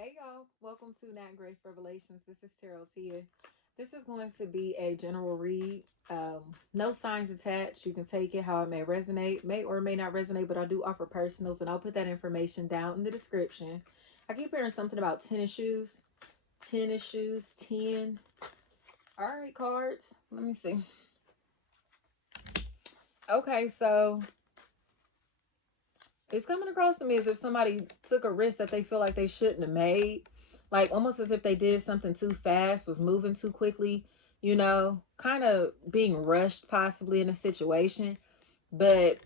Hey y'all, welcome to Nat Grace Revelations. This is Tarot Tia. This is going to be a general read. No signs attached. You can take it how it may resonate, may or may not resonate, but I do offer personals, and I'll put that information down in the description. I keep hearing something about tennis shoes. Tennis shoes, 10. All right, cards. Let me see. Okay, so it's coming across to me as if somebody took a risk that they feel like they shouldn't have made. Like almost as if they did something too fast, was moving too quickly, kind of being rushed possibly in a situation. But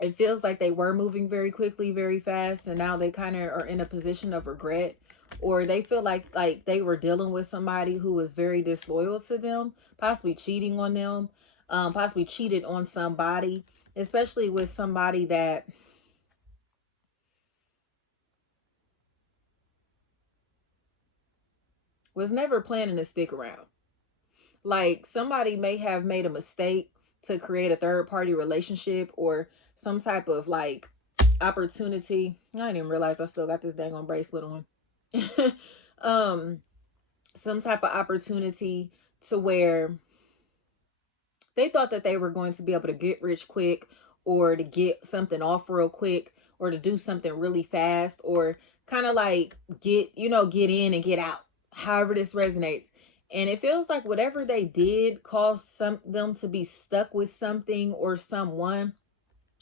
it feels like they were moving very quickly, very fast, and now they kind of are in a position of regret, or they feel like they were dealing with somebody who was very disloyal to them, possibly cheating on them, possibly cheated on somebody, especially with somebody that was never planning to stick around. Like somebody may have made a mistake to create a third party relationship or some type of like opportunity. I didn't even realize I still got this dang on bracelet on. um, some type of opportunity to where they thought that they were going to be able to get rich quick or to get something off real quick or to do something really fast or kind of like get in and get out, however this resonates. And it feels like whatever they did caused them to be stuck with something or someone,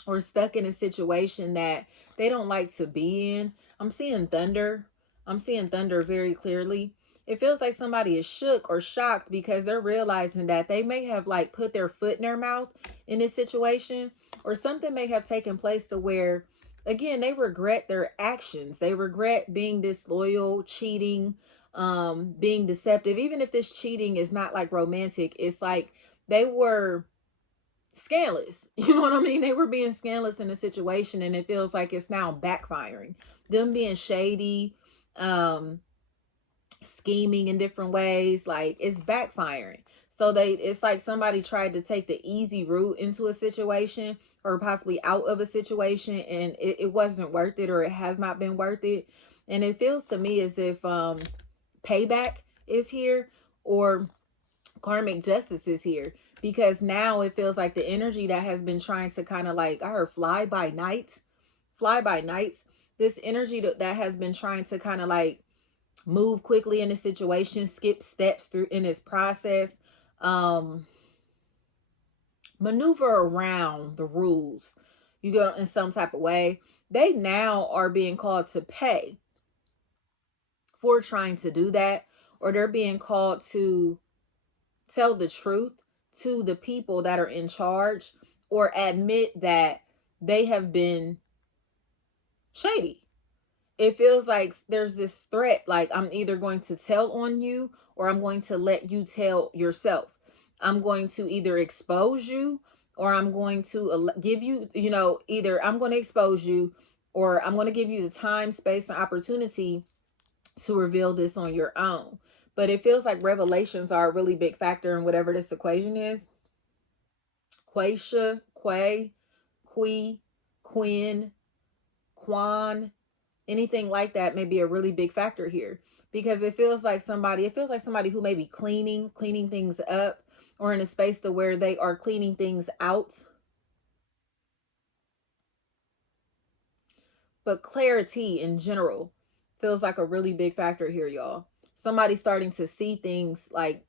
or stuck in a situation that they don't like to be in. I'm seeing thunder. I'm seeing thunder very clearly. It feels like somebody is shook or shocked because they're realizing that they may have like put their foot in their mouth in this situation, or something may have taken place to where, again, they regret their actions. They regret being disloyal, cheating, being deceptive. Even if this cheating is not like romantic, it's like they were scandalous. You know what I mean? They were being scandalous in a situation, and it feels like it's now backfiring. Them being shady, um, scheming in different ways, like it's backfiring. So it's like somebody tried to take the easy route into a situation or possibly out of a situation, and it wasn't worth it, or it has not been worth it. And it feels to me as if payback is here, or karmic justice is here, because now it feels like the energy that has been trying to kind of like, I heard fly by nights, this energy that has been trying to kind of like move quickly in a situation, skip steps through in this process, um maneuver around the rules, you go in some type of way, they now are being called to pay for trying to do that, or they're being called to tell the truth to the people that are in charge, or admit that they have been shady. It feels like there's this threat, like I'm either going to tell on you or I'm going to let you tell yourself. I'm going to either expose you, or I'm going to give you, either I'm going to expose you, or I'm going to give you the time, space, and opportunity to reveal this on your own. But it feels like revelations are a really big factor in whatever this equation is. Quaisha, Quay, Qui, Quinn, Quan, anything like that may be a really big factor here, because it feels like somebody who may be cleaning things up, or in a space to where they are cleaning things out. But clarity in general feels like a really big factor here, y'all. Somebody starting to see things like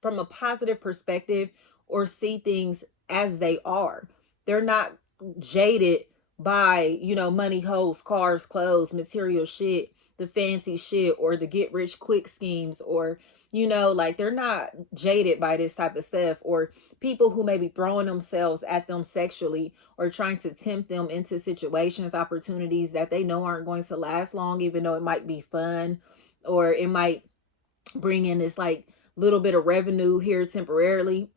from a positive perspective, or see things as they are. They're not jaded by, money, hoes, cars, clothes, material shit, the fancy shit, or the get rich quick schemes, or, like they're not jaded by this type of stuff, or people who may be throwing themselves at them sexually, or trying to tempt them into situations, opportunities that they know aren't going to last long, even though it might be fun, or it might bring in this like little bit of revenue here temporarily.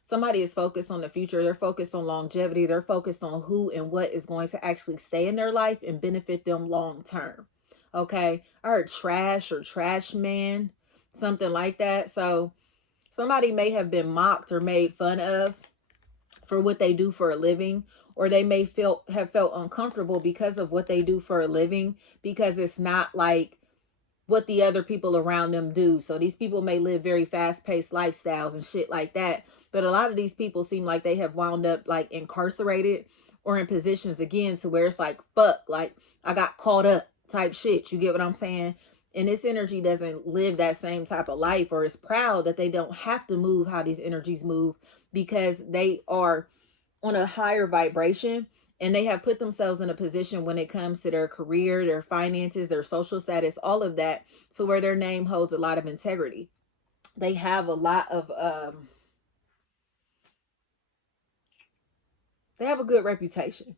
Somebody is focused on the future. They're focused on longevity. They're focused on who and what is going to actually stay in their life and benefit them long term. Okay, I heard trash or trash man, something like that. So somebody may have been mocked or made fun of for what they do for a living, or they may have felt uncomfortable because of what they do for a living, because it's not like what the other people around them do. So these people may live very fast-paced lifestyles and shit like that, but a lot of these people seem like they have wound up like incarcerated or in positions again to where it's like, fuck, like I got caught up type shit. You get what I'm saying? And this energy doesn't live that same type of life, or is proud that they don't have to move how these energies move, because they are on a higher vibration, and they have put themselves in a position when it comes to their career, their finances, their social status, all of that, to where their name holds a lot of integrity. They have a lot of they have a good reputation,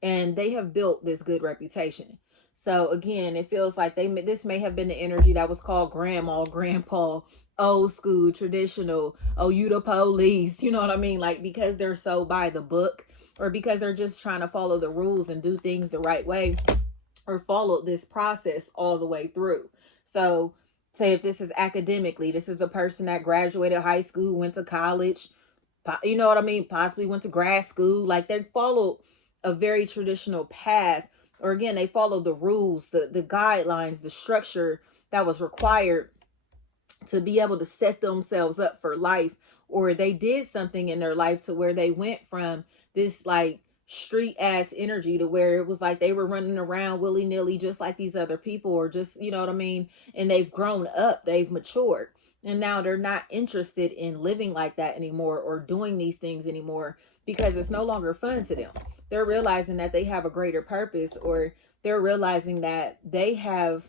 and they have built this good reputation. So again, it feels like this may have been the energy that was called grandma, grandpa, old school, traditional. Oh, you the police, you know what I mean? Like, because they're so by the book, or because they're just trying to follow the rules and do things the right way, or follow this process all the way through. So say if this is academically, this is the person that graduated high school, went to college, you know what I mean, possibly went to grad school. Like, they followed a very traditional path, or again, they followed the rules, the guidelines, the structure that was required to be able to set themselves up for life. Or they did something in their life to where they went from this like street ass energy to where it was like they were running around willy-nilly just like these other people, or just, you know what I mean, and they've grown up, they've matured, and now they're not interested in living like that anymore, or doing these things anymore, because it's no longer fun to them. They're realizing that they have a greater purpose, or they're realizing that they're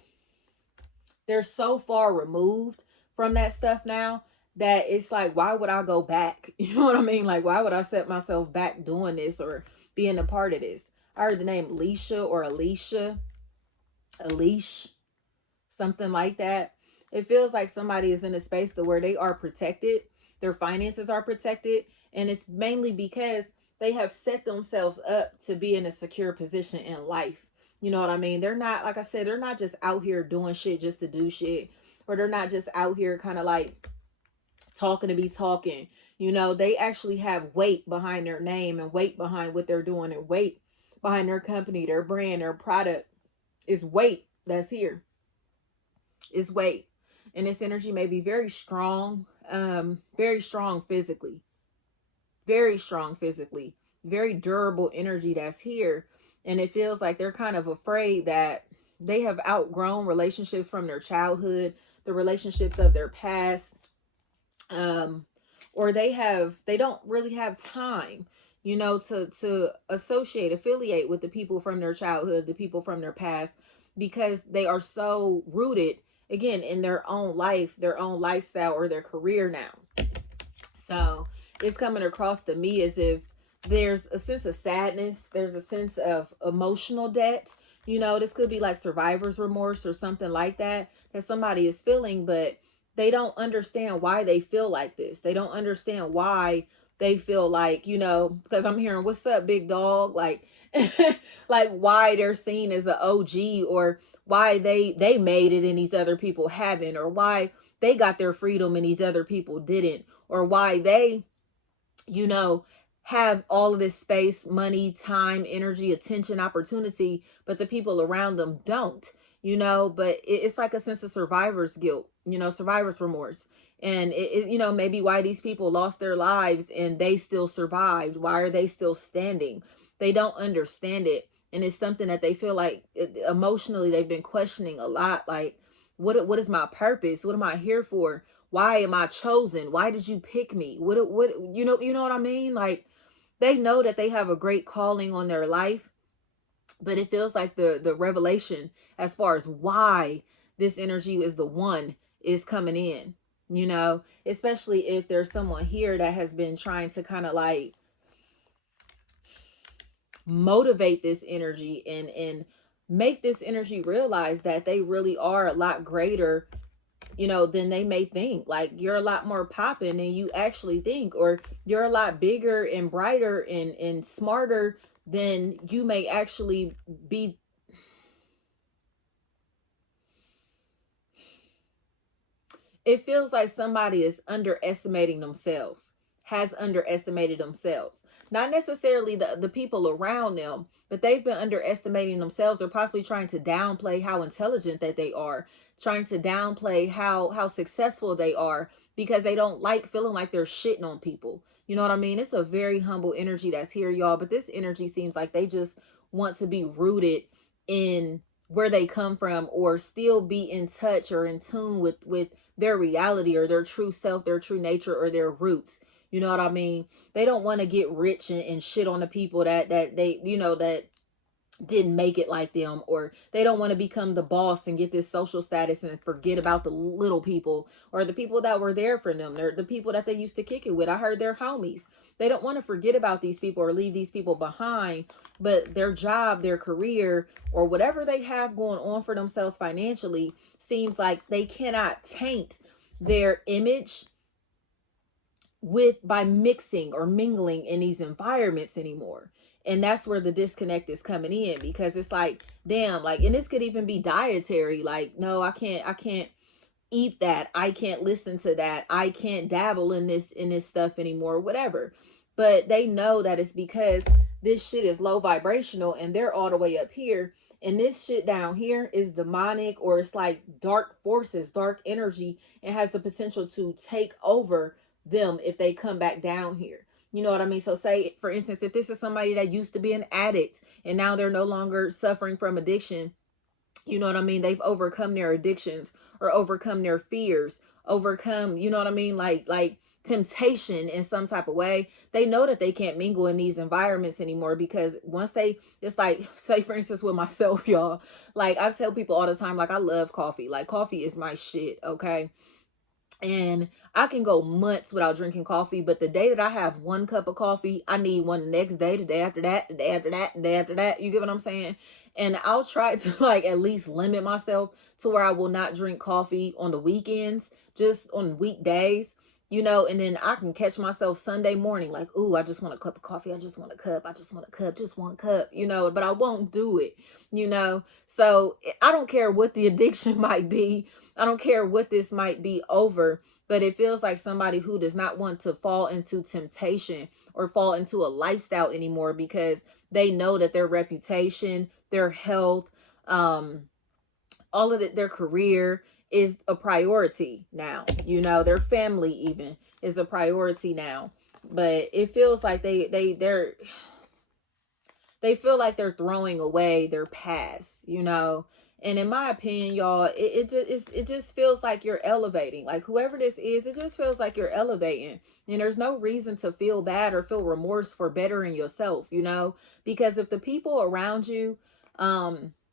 so far removed from that stuff now, that it's like, why would I go back? You know what I mean? Like, why would I set myself back doing this or being a part of this? I heard the name Alicia or Alicia, something like that. It feels like somebody is in a space to where they are protected, their finances are protected, and it's mainly because they have set themselves up to be in a secure position in life. You know what I mean? They're not, like I said, they're not just out here doing shit just to do shit, or they're not just out here kind of like talking to be talking. You know, they actually have weight behind their name, and weight behind what they're doing, and weight behind their company, their brand, their product. Is weight that's here. Is weight. And this energy may be very strong physically, very strong physically, very durable energy that's here. And it feels like they're kind of afraid that they have outgrown relationships from their childhood, the relationships of their past, um, or they don't really have time, you know, to affiliate with the people from their childhood, the people from their past, because they are so rooted again in their own life, their own lifestyle, or their career now. So it's coming across to me as if there's a sense of sadness, there's a sense of emotional debt. You know, this could be like survivor's remorse or something like that somebody is feeling, but they don't understand why they feel like this. They don't understand why they feel like, you know, because I'm hearing, what's up, big dog? Like, like why they're seen as an OG, or why they made it and these other people haven't, or why they got their freedom and these other people didn't, or why they, you know, have all of this space, money, time, energy, attention, opportunity, but the people around them don't, you know. But it's like a sense of survivor's guilt, you know, survivor's remorse. And you know, maybe why these people lost their lives and they still survived. Why are they still standing? They don't understand it. And it's something that they feel like emotionally they've been questioning a lot. Like, what is my purpose? What am I here for? Why am I chosen? Why did you pick me? What you know what I mean? Like, they know that they have a great calling on their life, but it feels like the revelation as far as why this energy is the one is coming in, you know, especially if there's someone here that has been trying to kind of like motivate this energy and make this energy realize that they really are a lot greater, you know, than they may think. Like, you're a lot more popping than you actually think, or you're a lot bigger and brighter and smarter than you may actually be. It feels like somebody is underestimating themselves, has underestimated themselves. not necessarily the people around them, but they've been underestimating themselves, or possibly trying to downplay how intelligent that they are, trying to downplay how successful they are, because they don't like feeling like they're shitting on people. You know what I mean? It's a very humble energy that's here, y'all, but this energy seems like they just want to be rooted in where they come from, or still be in touch or in tune with their reality, or their true self, their true nature, or their roots. You know what I mean? They don't want to get rich and shit on the people that they, that didn't make it like them, or they don't want to become the boss and get this social status and forget about the little people, or the people that were there for them. They're the people that they used to kick it with. I heard they're homies. They don't want to forget about these people or leave these people behind, but their job, their career, or whatever they have going on for themselves financially seems like they cannot taint their image by mixing or mingling in these environments anymore. And that's where the disconnect is coming in, because it's like, damn, like, and this could even be dietary, like, no, I can't eat that, I can't listen to that, I can't dabble in this stuff anymore, whatever. But they know that it's because this shit is low vibrational, and they're all the way up here, and this shit down here is demonic, or it's like dark forces, dark energy, and has the potential to take over them if they come back down here. You know what I mean? So say, for instance, if this is somebody that used to be an addict and now they're no longer suffering from addiction, you know what I mean? They've overcome their addictions, or overcome their fears, overcome, you know what I mean? Like temptation in some type of way. They know that they can't mingle in these environments anymore, because once it's like, say for instance with myself, y'all, like I tell people all the time, like I love coffee. Like coffee is my shit, okay? And I can go months without drinking coffee, but the day that I have one cup of coffee, I need one the next day, the day after that, the day after that, the day after that. You get what I'm saying? And I'll try to like at least limit myself to where I will not drink coffee on the weekends, just on weekdays, and then I can catch myself Sunday morning like, ooh, I just want a cup of coffee. I just want a cup. I just want a cup, just one cup, but I won't do it. So I don't care what the addiction might be. I don't care what this might be over, but it feels like somebody who does not want to fall into temptation or fall into a lifestyle anymore, because they know that their reputation, their health, all of their career is a priority now. Their family even is a priority now. But it feels like they feel like they're throwing away their past. And in my opinion, y'all, it just feels like you're elevating. Like whoever this is, it just feels like you're elevating. And there's no reason to feel bad or feel remorse for bettering yourself. Because if the people around you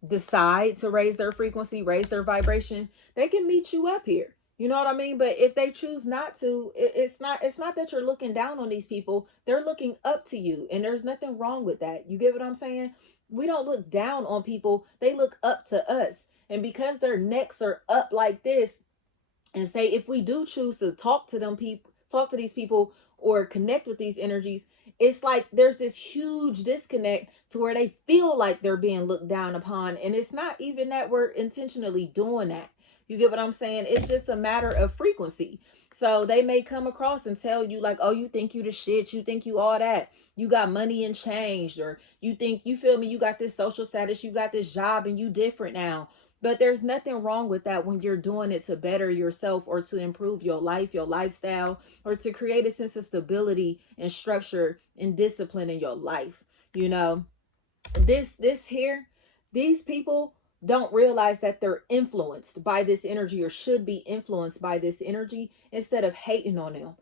decide to raise their frequency, raise their vibration, they can meet you up here. You know what I mean? But if they choose not to, it's not that you're looking down on these people. They're looking up to you, and there's nothing wrong with that. You get what I'm saying? We don't look down on people. They look up to us. And because their necks are up like this, and say if we do choose to talk to these people or connect with these energies, it's like there's this huge disconnect to where they feel like they're being looked down upon, and it's not even that we're intentionally doing that. You get what I'm saying? It's just a matter of frequency. So they may come across and tell you like, oh, you think you the shit, you think you all that, you got money and changed, or you think, you feel me, you got this social status, you got this job, and you different now. But there's nothing wrong with that when you're doing it to better yourself, or to improve your life, your lifestyle, or to create a sense of stability and structure and discipline in your life. You know, this here, these people don't realize that they're influenced by this energy, or should be influenced by this energy, instead of hating on them.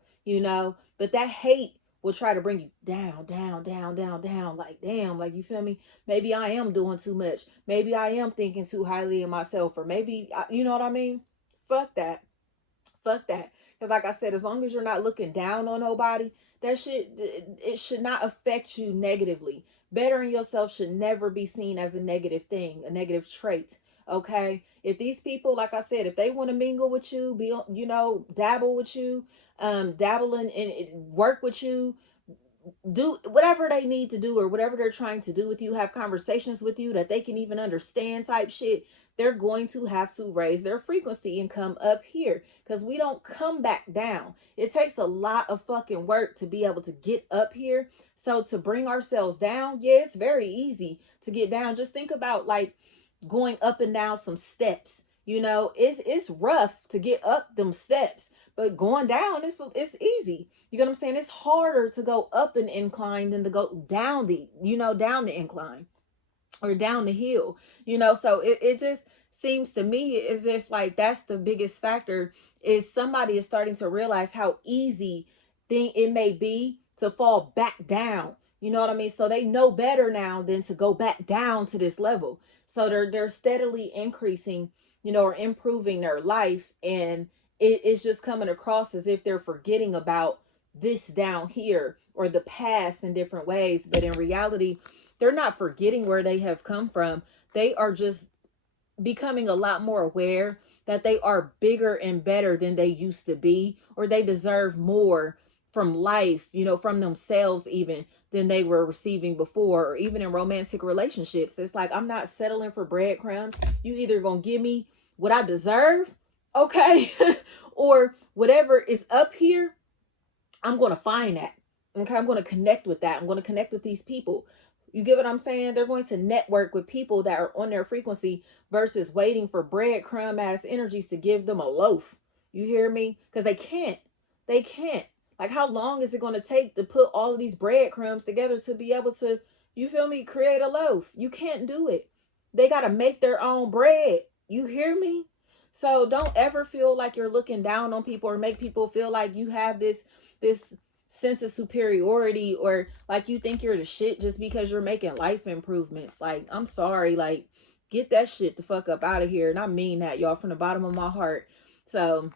But that hate will try to bring you down, down, down, down, down. Like, damn, like, you feel me? Maybe I am doing too much. Maybe I am thinking too highly of myself, or maybe, you know what I mean? Fuck that. Fuck that. Because like I said, as long as you're not looking down on nobody, that shit, it should not affect you negatively. Bettering yourself should never be seen as a negative thing, a negative trait. Okay? If these people, like I said, if they want to mingle with you, dabble with you, dabble in work with you, do whatever they need to do or whatever they're trying to do with you, have conversations with you that they can even understand type shit, they're going to have to raise their frequency and come up here, because we don't come back down. It takes a lot of fucking work to be able to get up here. So to bring ourselves down, yeah, it's very easy to get down. Just think about like going up and down some steps. You know, it's rough to get up them steps, but going down, it's easy. You get what I'm saying? It's harder to go up an incline than to go down down the incline or down the hill. So it just seems to me as if like that's the biggest factor, is somebody is starting to realize how easy thing it may be to fall back down. You know what I mean? So they know better now than to go back down to this level. So they're steadily increasing, or improving their life, and it's just coming across as if they're forgetting about this down here or the past in different ways. But in reality, they're not forgetting where they have come from. They are just becoming a lot more aware that they are bigger and better than they used to be, or they deserve more from life, from themselves even, than they were receiving before. Or even in romantic relationships, it's like, I'm not settling for breadcrumbs. You either gonna give me what I deserve, okay, or whatever is up here, I'm gonna find that. Okay, I'm gonna connect with that. I'm gonna connect with these people. You get what I'm saying? They're going to network with people that are on their frequency versus waiting for breadcrumb ass energies to give them a loaf. You hear me? Because they can't. They can't. Like, how long is it going to take to put all of these breadcrumbs together to be able to, you feel me, create a loaf? You can't do it. They got to make their own bread. You hear me? So don't ever feel like you're looking down on people or make people feel like you have this sense of superiority, or like you think you're the shit just because you're making life improvements. Like, I'm sorry, like, get that shit the fuck up out of here. And I mean that, y'all, from the bottom of my heart. So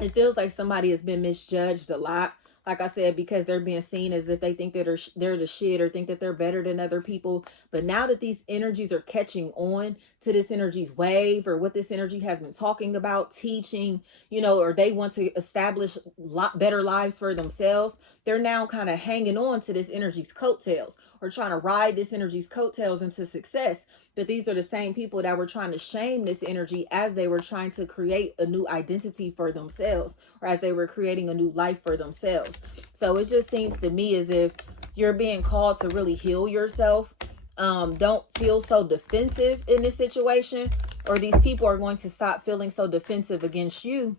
it feels like somebody has been misjudged a lot, like I said, because they're being seen as if they think that they're the shit, or think that they're better than other people. But now that these energies are catching on to this energy's wave, or what this energy has been talking about, teaching, or they want to establish a lot better lives for themselves, they're now kind of hanging on to this energy's coattails, or trying to ride this energy's coattails into success. But these are the same people that were trying to shame this energy as they were trying to create a new identity for themselves, or as they were creating a new life for themselves. So it just seems to me as if you're being called to really heal yourself. Don't feel so defensive in this situation, or these people are going to stop feeling so defensive against you,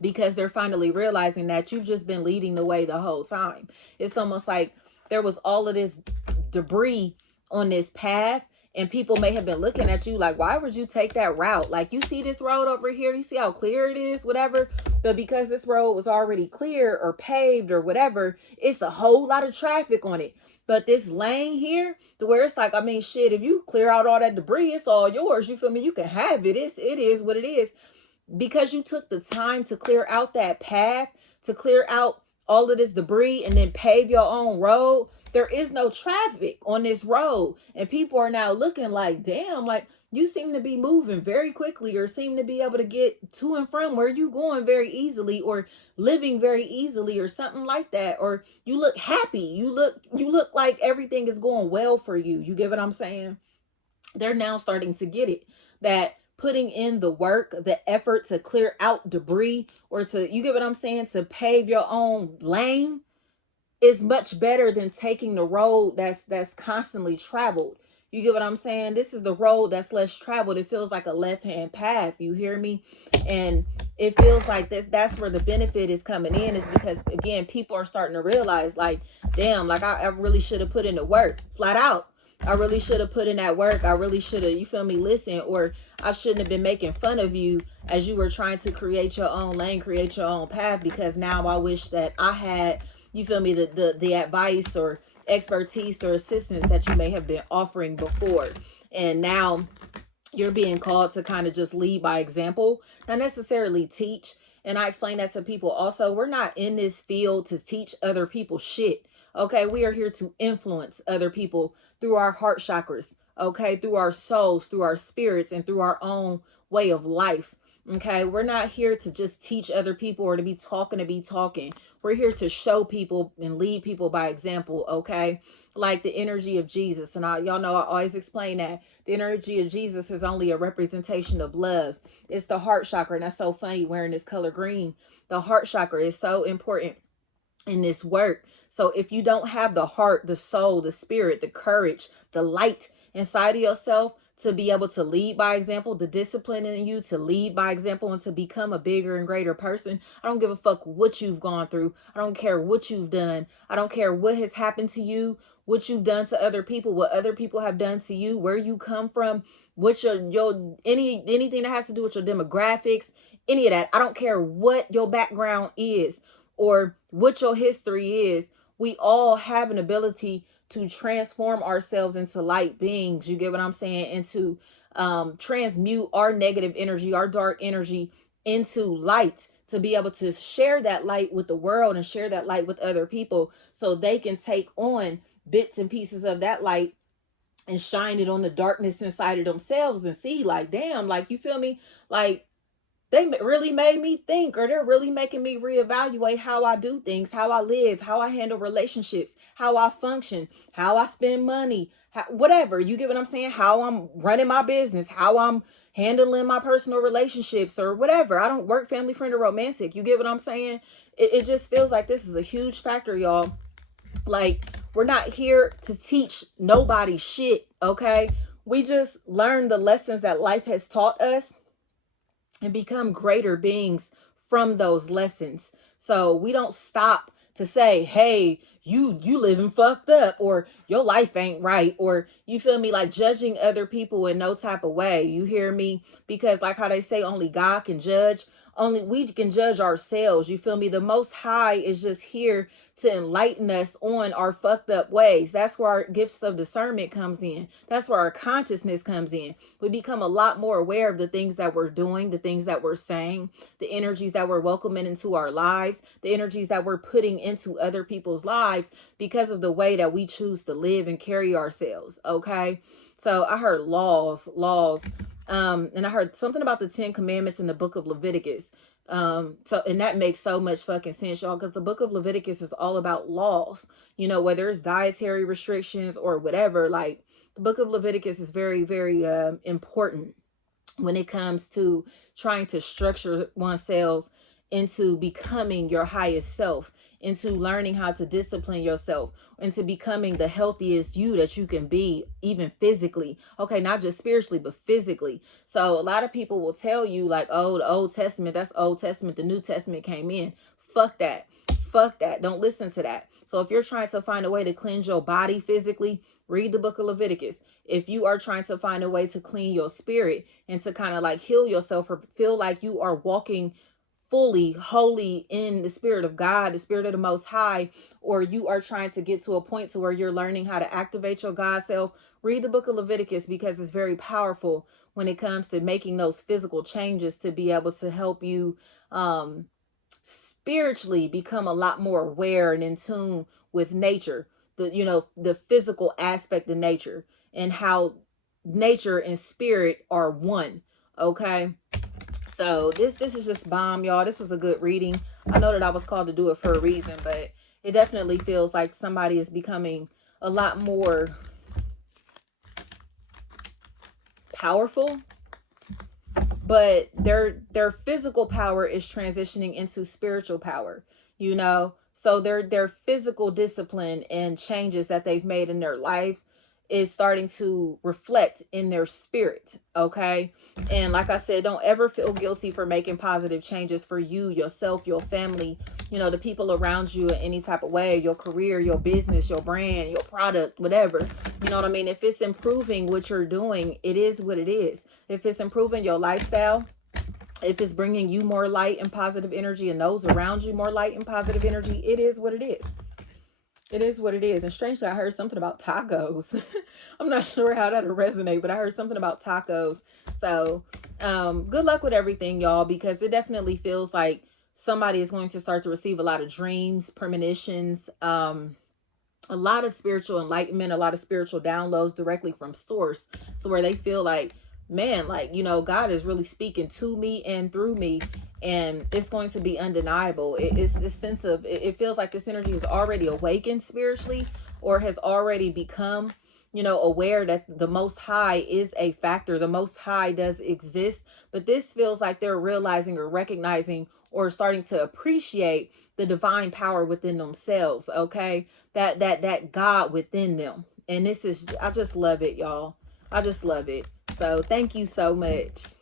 because they're finally realizing that you've just been leading the way the whole time. It's almost like there was all of this debris on this path, and people may have been looking at you like, why would you take that route? Like, you see this road over here, you see how clear it is, whatever. But because this road was already clear or paved or whatever, it's a whole lot of traffic on it. But this lane here, to where it's like, I mean, shit, if you clear out all that debris, it's all yours. You feel me? You can have it. It is what it is. Because you took the time to clear out that path, to clear out all of this debris, and then pave your own road, there is no traffic on this road. And people are now looking like, damn, like, you seem to be moving very quickly, or seem to be able to get to and from where you going very easily, or living very easily, or something like that. Or you look happy. You look like everything is going well for you. You get what I'm saying? They're now starting to get it, that putting in the work, the effort to clear out debris, or to, you get what I'm saying, to pave your own lane, is much better than taking the road that's constantly traveled. You get what I'm saying? This is the road that's less traveled. It feels like a left-hand path. You hear me? And it feels like that's where the benefit is coming in, is because, again, people are starting to realize, like, damn, like, I really should have put in the work, flat out. I really should have put in that work. I really should have, you feel me, listen, or I shouldn't have been making fun of you as you were trying to create your own lane, create your own path, because now I wish that I had, you feel me, the advice or expertise or assistance that you may have been offering before. And now you're being called to kind of just lead by example, not necessarily teach. And I explain that to people also. We're not in this field to teach other people shit. Okay, we are here to influence other people through our heart chakras, okay, through our souls, through our spirits, and through our own way of life. Okay, we're not here to just teach other people or to be talking. We're here to show people and lead people by example. Okay, like the energy of Jesus, and y'all know I always explain that the energy of Jesus is only a representation of love. It's the heart chakra, and that's so funny wearing this color green. The heart chakra is so important in this work. So if you don't have the heart, the soul, the spirit, the courage, the light inside of yourself to be able to lead by example, the discipline in you to lead by example and to become a bigger and greater person, I don't give a fuck what you've gone through. I don't care what you've done. I don't care what has happened to you, what you've done to other people, what other people have done to you, where you come from, what your anything that has to do with your demographics, any of that. I don't care what your background is or what your history is. We all have an ability to transform ourselves into light beings. You get what I'm saying? And to transmute our negative energy, our dark energy into light, to be able to share that light with the world and share that light with other people so they can take on bits and pieces of that light and shine it on the darkness inside of themselves and see like, damn, like, you feel me? Like, they really made me think, or they're really making me reevaluate how I do things, how I live, how I handle relationships, how I function, how I spend money, whatever. You get what I'm saying? How I'm running my business, how I'm handling my personal relationships, or whatever. I don't work, family, friend, or romantic. You get what I'm saying? It just feels like this is a huge factor, y'all. Like, we're not here to teach nobody shit, okay? We just learn the lessons that life has taught us and become greater beings from those lessons. So we don't stop to say, hey, you living fucked up, or your life ain't right, or you feel me, like judging other people in no type of way. You hear me? Because like how they say only God can judge, only we can judge ourselves. You feel me? The Most High is just here to enlighten us on our fucked up ways. That's where our gifts of discernment comes in. That's where our consciousness comes in. We become a lot more aware of the things that we're doing, the things that we're saying, the energies that we're welcoming into our lives, the energies that we're putting into other people's lives because of the way that we choose to live and carry ourselves. Okay. So I heard laws. And I heard something about the 10 commandments in the book of Leviticus. So, and that makes so much fucking sense, y'all, because the book of Leviticus is all about laws, you know, whether it's dietary restrictions or whatever. Like, the book of Leviticus is very, very important when it comes to trying to structure oneself into becoming your highest self, into learning how to discipline yourself, into becoming the healthiest you that you can be, even physically. Okay, not just spiritually, but physically. So a lot of people will tell you like, oh, the Old Testament, that's Old Testament, the New Testament came in. Fuck that. Fuck that. Don't listen to that. So if you're trying to find a way to cleanse your body physically, read the book of Leviticus. If you are trying to find a way to clean your spirit and to kind of like heal yourself or feel like you are walking fully, wholly in the spirit of God, the spirit of the Most High, or you are trying to get to a point to where you're learning how to activate your God self, read the book of Leviticus, because it's very powerful when it comes to making those physical changes to be able to help you spiritually become a lot more aware and in tune with nature, the physical aspect of nature, and how nature and spirit are one. Okay. So this is just bomb, y'all. This was a good reading. I know that I was called to do it for a reason, but it definitely feels like somebody is becoming a lot more powerful, but their physical power is transitioning into spiritual power, you know. So their physical discipline and changes that they've made in their life is starting to reflect in their spirit. Okay. And like I said, don't ever feel guilty for making positive changes for you, yourself, your family, you know, the people around you in any type of way, your career, your business, your brand, your product, whatever. You know what I mean? If it's improving what you're doing, it is what it is. If it's improving your lifestyle, if it's bringing you more light and positive energy and those around you more light and positive energy, it is what it is. It is what it is. And strangely, I heard something about tacos. I'm not sure how that'll resonate, but I heard something about tacos. So good luck with everything, y'all, because it definitely feels like somebody is going to start to receive a lot of dreams, premonitions, a lot of spiritual enlightenment, a lot of spiritual downloads directly from source. So where they feel like man, like, you know, God is really speaking to me and through me, and it's going to be undeniable. It's this sense of, it feels like this energy is already awakened spiritually, or has already become, you know, aware that the Most High is a factor. The Most High does exist, but this feels like they're realizing or recognizing or starting to appreciate the divine power within themselves. Okay, that God within them, and this is, I just love it, y'all. I just love it. So thank you so much.